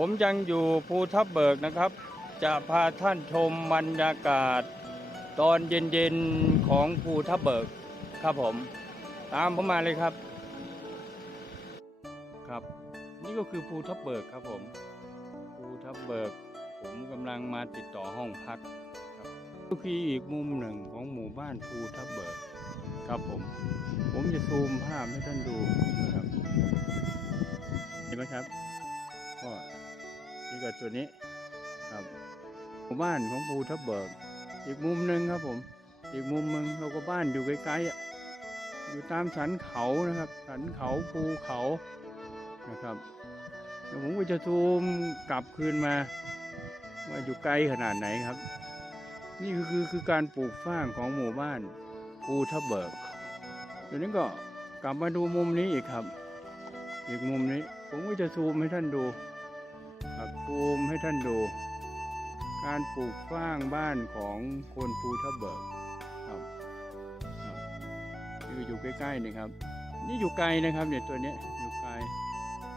ผมยังอยู่ภูทับเบิกนะครับ จะพาท่านชมบรรยากาศ ตอนเย็นๆของภูทับเบิกครับผม ตามผมมาเลยครับ ครับ นี่ก็คือภูทับเบิกครับผมภูทับเบิก ผมกำลังมาติดต่อห้องพักครับก็คืออีกมุมหนึ่งของหมู่บ้านภูทับเบิกครับผม ผมจะซูมภาพให้ท่านดูนะครับเห็นไหมครับก็ นี่ก็ตัวนี้ครับหมู่บ้านของภูทับเบิก อีกมุมหนึ่งครับผม อีกมุมหนึ่งเราก็บ้านอยู่ไกลๆอะอยู่ตามสันเขานะครับ สันเขาภูเขานะครับเดี๋ยวผมก็จะซูมกลับคืนมาว่าอยู่ไกลขนาดไหนครับ นี่คือคือคือการปลูกฟ้างของหมู่บ้านภูทับเบิกเดี๋ยวนี้ก็กลับมาดูมุมนี้อีกครับ อีกมุมนี้ ผมก็จะซูมให้ท่านดู ครับซูมให้ท่านดู การปลูกฟ้างบ้านของคนภูทับเบิกครับนี่อยู่ใกล้ๆนี่ครับ นี่อยู่ไกลนะครับเนี่ยตัวนี้อยู่ไกล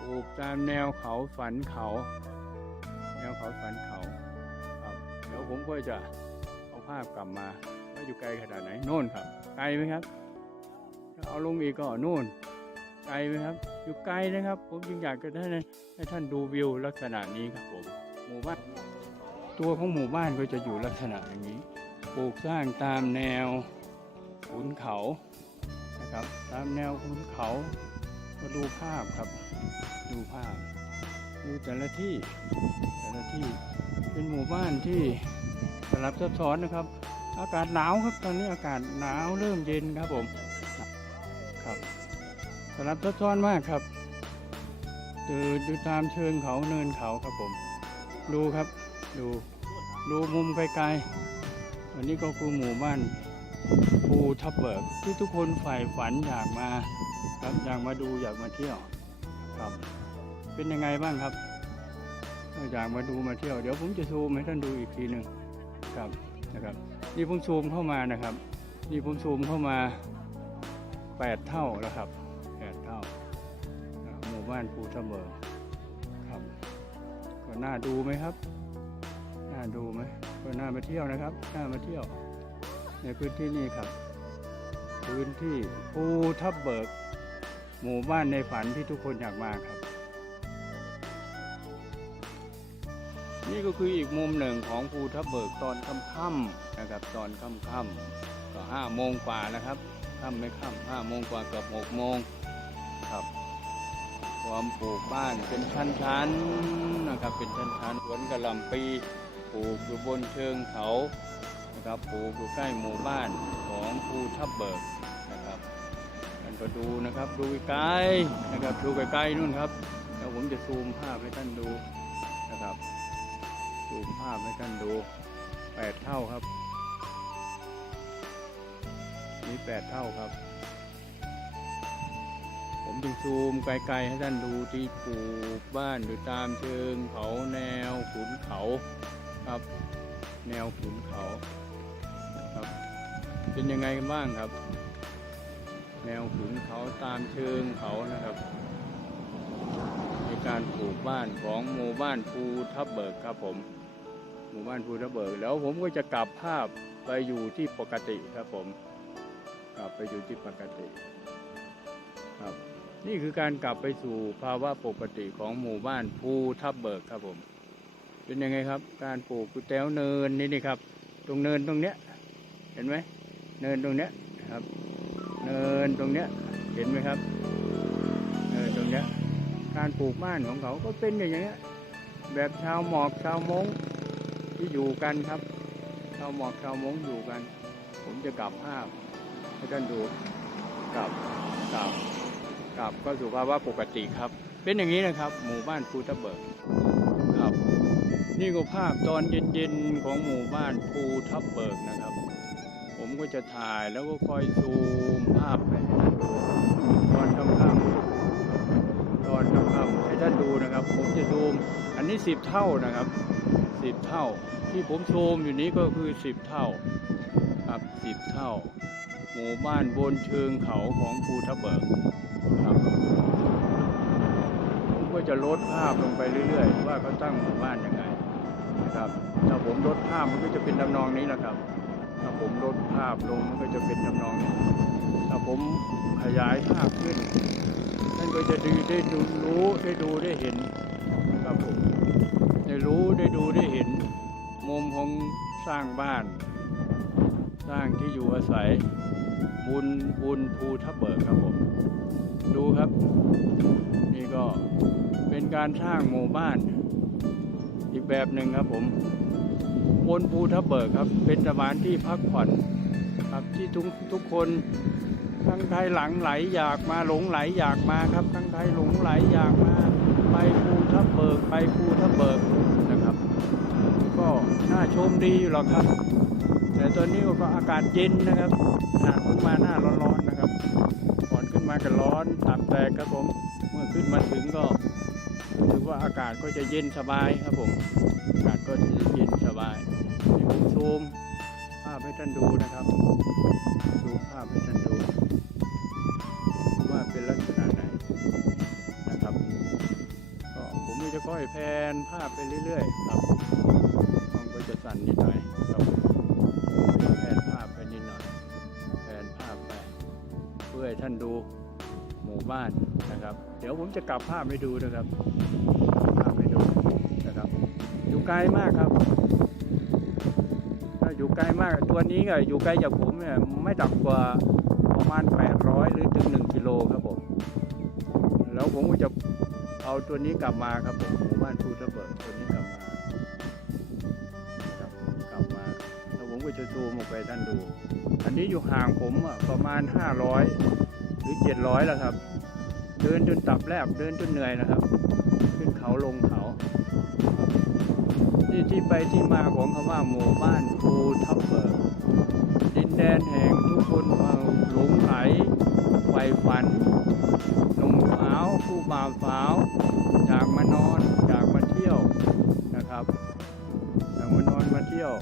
ปลูกตามแนวเขาฝันเขา แนวเขาฝันเขาครับแล้วผมก็จะเอาภาพกลับมาว่าอยู่ไกลขนาดไหนโน่นครับ ไกลไหมครับถ้าเอาลงอีกก็โน่น ไกลไหมครับ อยู่ไกลนะครับ ผมจึงอยากจะให้ให้ท่านดูวิวลักษณะนี้ครับผม หมู่บ้าน ตัวของหมู่บ้านก็จะอยู่ลักษณะอย่างนี้ ปลูกสร้างตามแนวขุนเขานะครับ ตามแนวขุนเขาก็ดูภาพครับ ดูภาพดูแต่ละที่แต่ละที่เป็นหมู่บ้านที่สลับซับซ้อนนะครับ อากาศหนาวครับตอนนี้อากาศหนาวเริ่มเย็นครับผมครับ ลับซับซ้อนมากครับดูดูตามเชิงเขาเนินเขาครับผม ดูครับ ดูดูมุมไกลๆอันนี้ก็คือหมู่บ้านภูทับเบิกที่ทุกคนใฝ่ฝันอยากมาครับอยากมาดูอยากมาเที่ยวครับ เป็นยังไงบ้างครับอยากมาดูมาเที่ยวเดี๋ยวผมจะซูมให้ท่านดูอีกทีหนึ่งครับนะครับ นี่ผมซูมเข้ามานะครับ นี่ผมซูมเข้ามาแปดเท่าแล้วครับ บ้านภูทับเบิกครับก็น่าดูไหมครับ น่าดูไหมก็น่ามาเที่ยวนะครับ น่ามาเที่ยว ในพื้นที่นี้ครับ พื้นที่ภูทับเบิก หมู่บ้านในฝันที่ทุกคนอยากมาครับ นี่ก็คืออีกมุมหนึ่งของภูทับเบิกตอนค่ำๆนะครับ ตอนค่ำๆก็ห้าโมงกว่านะครับค่ำไม่ค่ำห้าโมงกว่าเกือบหกโมงครับ ความปลูกบ้านเป็นชั้นๆนะครับ เป็นชั้นๆสวนกระหลำปีปลูกอยู่บนเชิงเขานะครับปลูกอยู่ใกล้หมู่บ้านของภูทับเบิกนะครับท่านก็ดูนะครับดูไกลๆนะครับดูไกลๆนู่นครับแล้วผมจะซูมภาพให้ท่านดูนะครับซูมภาพให้ท่านดูแปดเท่าครับนี่แปดเท่าครับ ผมจึงซูมไกลๆให้ท่านดูที่ปลูกบ้านอยู่ตามเชิงเขาแนวขุนเขาครับ แนวขุนเขาครับเป็นยังไงกันบ้างครับ แนวขุนเขาตามเชิงเขานะครับ ในการปลูกบ้านของหมู่บ้านภูทับเบิกครับผมหมู่บ้านภูทับเบิกแล้วผมก็จะกลับภาพไปอยู่ที่ปกติครับผม กลับไปอยู่ที่ปกติครับ นี่คือการกลับไปสู่ภาวะปกติของหมู่บ้านภูทับเบิกครับผม เป็นยังไงครับ การปลูกกุแตวเนินนี่นี่ครับ ตรงเนินตรงเนี้ย เห็นไหมเนินตรงเนี้ยครับ เนินตรงเนี้ย เห็นไหมครับ เนินตรงเนี้ย การปลูกบ้านของเขาก็เป็นอย่างเงี้ย แบบชาวหมอกชาวมงที่อยู่กันครับชาวหมอกชาวมงอยู่กัน ผมจะกลับภาพให้ท่านดูกลับกลับ กลับก็สู่ภาวะปกติครับ เป็นอย่างนี้นะครับ หมู่บ้านภูทับเบิกครับ นี่ก็ภาพตอนเย็นๆของหมู่บ้านภูทับเบิกนะครับ ผมก็จะถ่ายแล้วก็คอยซูมภาพไปตอนค่ำๆตอนค่ำๆให้ท่านดูนะครับ ผมจะซูมอันนี้สิบเท่านะครับสิบเท่า ที่ผมซูมอยู่นี้ก็คือสิบเท่าครับสิบเท่า หมู่บ้านบนเชิงเขาของภูทับเบิก จะลดภาพลงไปเรื่อยๆ ว่าเขาตั้งหมู่บ้านยังไงนะครับถ้าผมลดภาพมันก็จะเป็นทำนองนี้แหละครับ ถ้าผมลดภาพลงมันก็จะเป็นทำนองนี้ ถ้าผมขยายภาพขึ้นท่านก็จะดูได้ดูรู้ได้ดูได้เห็นครับผมได้รู้ได้ดูได้เห็น มุมของสร้างบ้าน สร้างที่อยู่อาศัยบุญบุญภูทับเบิกครับผม ดูครับ นี่ก็ เป็นการสร้างหมู่บ้าน อีกแบบหนึ่งครับผมบนภูทับเบิกครับ เป็นสถานที่พักผ่อนครับที่ทุกทุกคนทั้งไทยหลังไหลอยากมาหลงไหลอยากมาครับทั้งไทยหลงไหลอยากมาไปภูทับเบิกไปภูทับเบิกนะครับ ก็น่าชมดีอยู่หรอกครับ แต่ตอนนี้ก็อากาศเย็นนะครับหนาขึ้นมาหน้าร้อนๆนะครับ ก่อนขึ้นมาก็ร้อนตับแตกครับผมเมื่อขึ้นมาถึงก็ รู้สึกว่าอากาศก็จะเย็นสบายครับผมอากาศก็จะเย็นสบายนี่ผมซูมภาพให้ท่านดูนะครับดูภาพให้ท่านดู ว่าเป็นลักษณะไหนนะครับก็ผมก็จะค่อยแพนภาพไปเรื่อยๆครับมันก็จะสั่นนิดหน่อยครับผมแพนภาพไปนิดหน่อยแผนภาพไปเพื่อให้ท่านดูหมู่บ้าน นะครับ เดี๋ยวผมจะกลับภาพให้ดูนะครับภาพให้ดูนะครับอยู่ไกลมากครับถ้าอยู่ไกลมากตัวนี้ก็อยู่ไกลจากผมเนี่ยไม่ต่ำกว่าประมาณ 800 หรือถึง 1 กิโลครับผม แล้วผมก็จะเอาตัวนี้กลับมาครับผมหมู่บ้านพูดระเบิดตัวนี้กลับมาครับกลับมา แล้วผมก็จะซูมออกไปท่านดู อันนี้อยู่ห่างผมประมาณ 500 หรือ 700 แล้วครับ ดินจนตับแลบเดินจนเหนื่อยนะครับ ขึ้นเขาลงเขาที่ที่ไปที่มาของคำว่าหมู่บ้านภูทับเบิกดินแดนแห่งทุกคนมาหลงไหลใฝ่ฝันหนุ่มสาวผู้บ่าวสาวอยากมานอนอยากมาเที่ยวนะครับอยากมานอนมาเที่ยว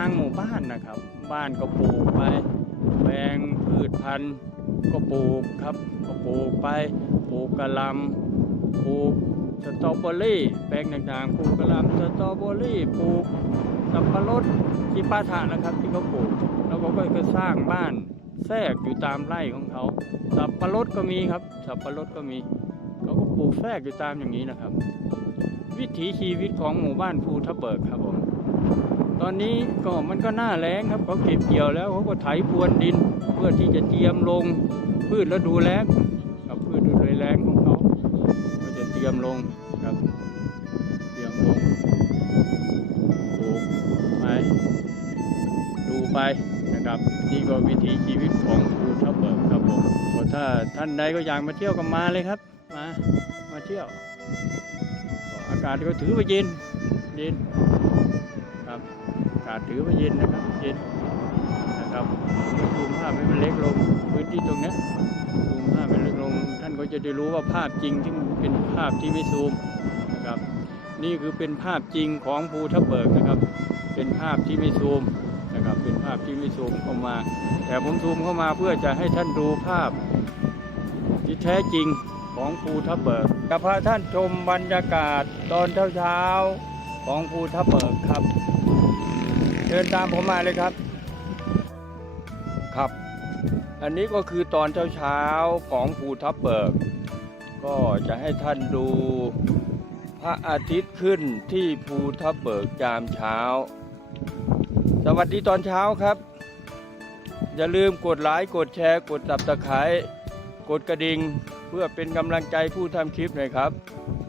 างหมู่บ้านนะครับ บ้านก็ปลูกไปแปลงพืชพันธุ์ก็ปลูกครับ ก็ปลูกไปปลูกกะลำปลูกสตรอเบอรี่ แปลงต่างๆปลูกกะลำสตรอเบอรี่ปลูกสับปะรดจิปาถะนะครับ ที่เขาปลูก แล้วก็ก็สร้างบ้านแทรกอยู่ตามไร่ของเขาสับปะรดก็มีครับ สับปะรดก็มีเขาก็ปลูกแทรกอยู่ตามอย่างนี้นะครับ วิถีชีวิตของหมู่บ้านภูทับเบิกครับผม ตอนนี้ก็มันก็หน้าแล้งครับเขาเก็บเกี่ยวแล้วเขาก็ไถพรวนดินเพื่อที่จะเตรียมลงพืชฤดูแล้งกับพืชฤดูแล้งของเขาก็จะเตรียมลงครับเตรียมลงปลูกไปดูไปนะครับนี่ก็วิถีชีวิตของภูทับเบิกครับผมก็ถ้าท่านใดก็อยากมาเที่ยวก็มาเลยครับมามาเที่ยว อากาศก็ถือว่าเย็นเย็น ครับกาศถือว่าเย็นนะครับเย็นนะครับซูมภาพให้มันเล็กลงพื้นที่ตรงนี้ซูมภาพให้มันเล็กลง ท่านก็จะได้รู้ว่าภาพจริงที่เป็นภาพที่ไม่ซูมนะครับ นี่คือเป็นภาพจริงของภูทับเบิกนะครับ เป็นภาพที่ไม่ซูมนะครับ เป็นภาพที่ไม่ซูมเข้ามา แต่ผมซูมเข้ามาเพื่อจะให้ท่านดูภาพที่แท้จริงของภูทับเบิกกับพาท่านชมบรรยากาศตอนเช้าๆของภูทับเบิกครับ เดินตามผมมาเลยครับ ครับ อันนี้ก็คือตอนเช้าๆของภูทับเบิก ก็จะให้ท่านดูพระอาทิตย์ขึ้นที่ภูทับเบิกยามเช้า สวัสดีตอนเช้าครับ อย่าลืมกดไลค์กดแชร์ กดตับตะไคร้กดกระดิ่งเพื่อเป็นกำลังใจผู้ทำคลิปหน่อยครับ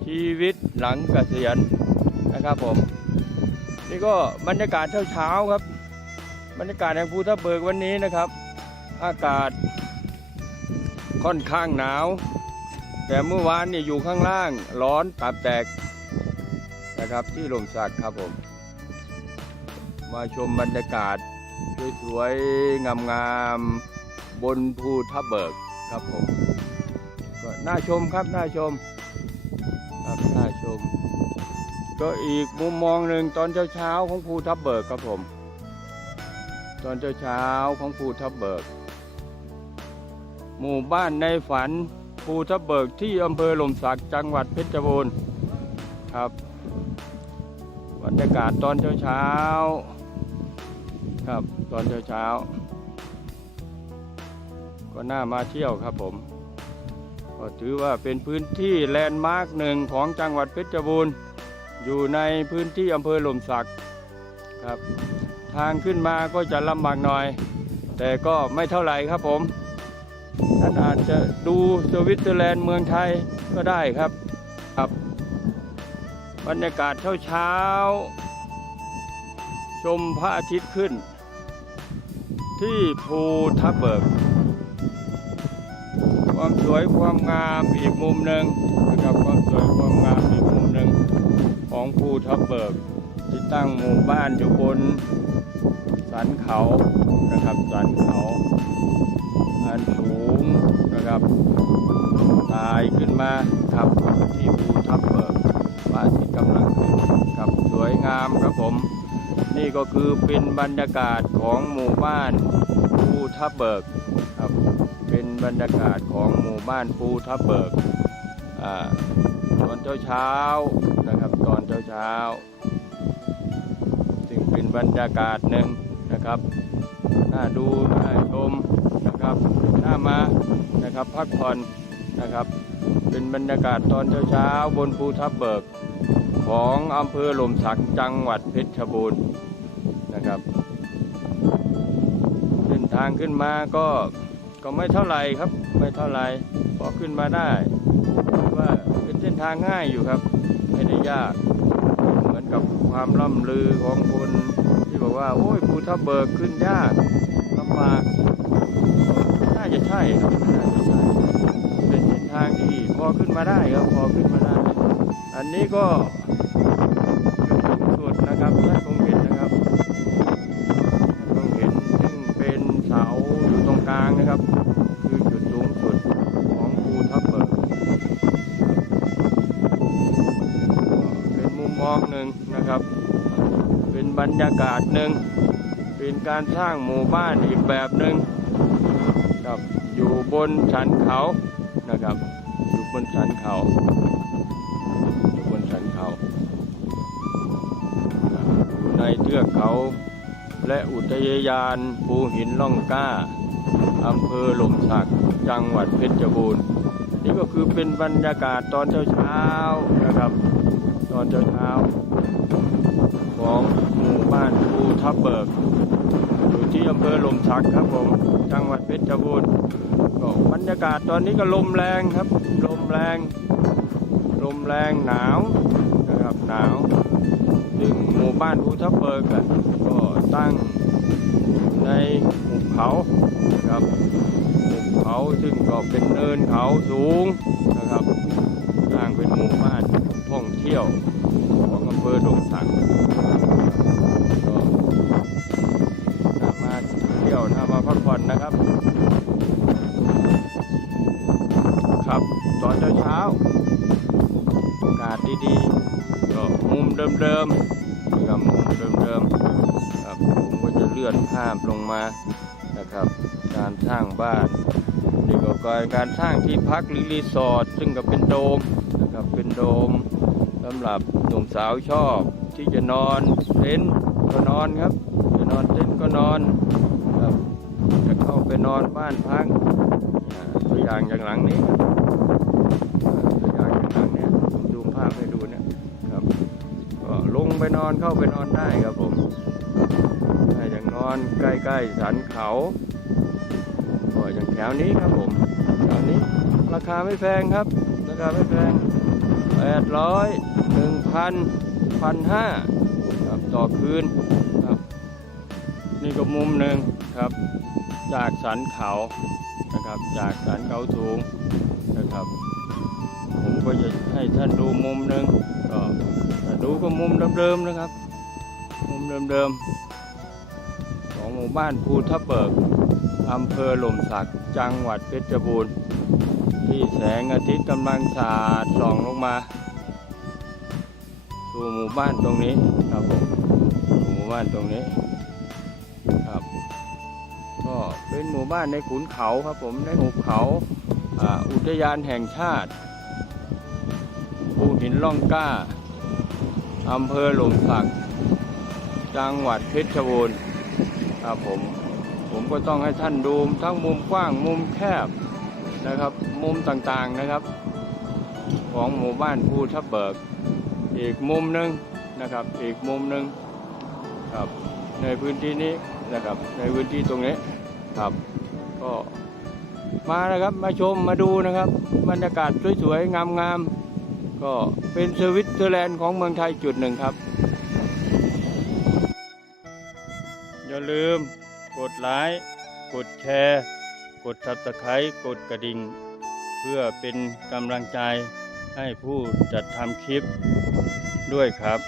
ชีวิตหลังเกษียณนะครับผม นี่ก็บรรยากาศเช้าๆครับ บรรยากาศแห่งภูทับเบิกวันนี้นะครับ อากาศค่อนข้างหนาว แต่เมื่อวานนี่อยู่ข้างล่างร้อนตับแตกนะครับที่ลมสักครับผม มาชมบรรยากาศสวยๆงามๆบนภูทับเบิกครับผมก็น่าชมครับน่าชมครับน่าชม ก็อีกมุมมองหนึ่งตอนเช้าๆของภูทับเบิกครับผม ตอนเช้าๆของภูทับเบิก หมู่บ้านในฝันภูทับเบิกที่อำเภอหล่มสักจังหวัดเพชรบูรณ์ครับบรรยากาศตอนเช้าๆครับตอนเช้าๆก็น่ามาเที่ยวครับผมก็ถือว่าเป็นพื้นที่แลนด์มาร์กหนึ่งของจังหวัดเพชรบูรณ์ อยู่ในพื้นที่อำเภอหล่มสักครับ ทางขึ้นมาก็จะลำบากหน่อย แต่ก็ไม่เท่าไหร่ครับผมท่านอาจจะดูสวิตเซอร์แลนด์เมืองไทยก็ได้ครับครับบรรยากาศเช้าเช้าชมพระอาทิตย์ขึ้น ที่ภูทับเบิก ความสวยความงามอีกมุมหนึ่งนะครับความสวยความงาม ของภูทับเบิก ที่ตั้งหมู่บ้านอยู่บนสันเขานะครับสันเขา อันสูงนะครับตายขึ้นมาครับที่ภูทับเบิกพระอาทิตย์กำลังขึ้นครับสวยงามครับผม นี่ก็คือเป็นบรรยากาศของหมู่บ้านภูทับเบิกครับเป็นบรรยากาศของหมู่บ้านภูทับเบิกอ่าตอนเช้าเช้า เช้าเช้าๆซึ่งเป็นบรรยากาศหนึ่งนะครับน่าดูน่าชมนะครับน่ามานะครับพักผ่อนนะครับ เป็นบรรยากาศตอนเช้าเช้าๆบนภูทับเบิก ของอำเภอหล่มสักจังหวัดเพชรบูรณ์นะครับเส้นทางขึ้นมาก็ก็ไม่เท่าไหร่ครับไม่เท่าไหร่พอขึ้นมาได้ว่าเป็นเส้นทางง่ายอยู่ครับไม่ได้ยาก ความล่ำลือของคนที่บอกว่า โอ้ยภูทับเบิกขึ้นยากลำบากน่าจะใช่ครับน่าจะใช่เป็นเส้นทางที่พอขึ้นมาได้ครับพอขึ้นมาได้ อันนี้ก็ ยากาศหนึ่งเป็นการสร้างหมู่บ้านอีกแบบหนึ่งครับอยู่บนสันเขานะครับ อยู่บนสันเขาอยู่บนสันเขาอยู่ในเทือกเขาและอุทยานภูหินล่องกล้าอำเภอหล่มสักจังหวัดเพชรบูรณ์นี่ก็คือเป็นบรรยากาศตอนเช้าๆนะครับ ตอนเช้าๆ ของหมู่บ้านภูทับเบิก อยู่ที่อำเภอลมสักครับผมจังหวัดเพชรบูรณ์ก็บรรยากาศตอนนี้ก็ลมแรงครับ ลมแรง ลมแรงหนาวนะครับหนาว ซึ่งหมู่บ้านภูทับเบิกก็ตั้งในหุบเขานะครับหุบเขาซึ่งก็เป็นเนินเขาสูงนะครับสร้างเป็นหมู่บ้านท่องเที่ยวของอำเภอดงสัง ครับ ครับตอนเช้าอากาศดีๆก็มุมเดิมๆนะครับมุมเดิมๆครับผมก็จะเลื่อนภาพลงมานะครับ การสร้างบ้านนี่ก็การการสร้างที่พักหรือรีสอร์ทซึ่งก็เป็นโดมนะครับเป็นโดมสำหรับหนุ่มสาวชอบที่จะนอนเต็นท์ก็นอนครับ จะนอนเต็นท์ก็นอน นอนบ้านพักตัวอย่างอย่างหลังนี้ตัวอย่างอย่างหลังเนี้ยผมดูภาพให้ดูเนี่ยครับก็ลงไปนอนเข้าไปนอนได้ครับผมถ้าอย่างนอนใกล้ๆสันเขาก็อย่างแถวนี้ครับผมแถวนี้ราคาไม่แพงครับ ราคาไม่แพงแปดร้อยหนึ่งพันพันห้าครับต่อคืนครับ นี่ก็มุมหนึ่งครับ จากสันเขานะครับ จากสันเขาสูงนะครับ ผมก็จะให้ท่านดูมุมหนึ่งก็ดูก็มุมเดิมๆนะครับ มุมเดิมๆของหมู่บ้านภูทับเบิกอำเภอหล่มสักจังหวัดเพชรบูรณ์ ที่แสงอาทิตย์กำลังสาดส่องลงมาสู่หมู่บ้านตรงนี้ครับผมหมู่บ้านตรงนี้ ก็เป็นหมู่บ้านในขุนเขาครับผมในหุบเขาอุทยานแห่งชาติภูหินล่องกล้าอำเภอหล่มสัก จังหวัดเพชรบูรณ์ครับผมผมก็ต้องให้ท่านดูทั้งมุมกว้างมุมแคบนะครับ มุมต่างๆนะครับ ของหมู่บ้านภูทับเบิก อีกมุมหนึ่งนะครับ อีกมุมหนึ่งครับในพื้นที่นี้นะครับ ในพื้นที่ตรงนี้ ครับ ก็มานะครับมาชมมาดูนะครับ บรรยากาศสวยๆ งามๆ ก็เป็นสวิตเซอร์แลนด์ของเมืองไทยจุดหนึ่งครับ อย่าลืมกดไลค์กดแชร์ กด subscribe กดกระดิ่ง เพื่อเป็นกำลังใจให้ผู้จัดทำคลิปด้วยครับ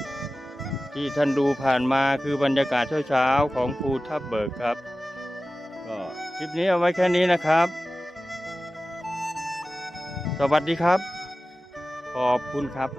ที่ท่านดูผ่านมาคือบรรยากาศเช้าๆของภูทับเบิกครับ ลิปนี้เอาไว้แค่นี้นะครับ สวัสดีครับ ขอบคุณครับ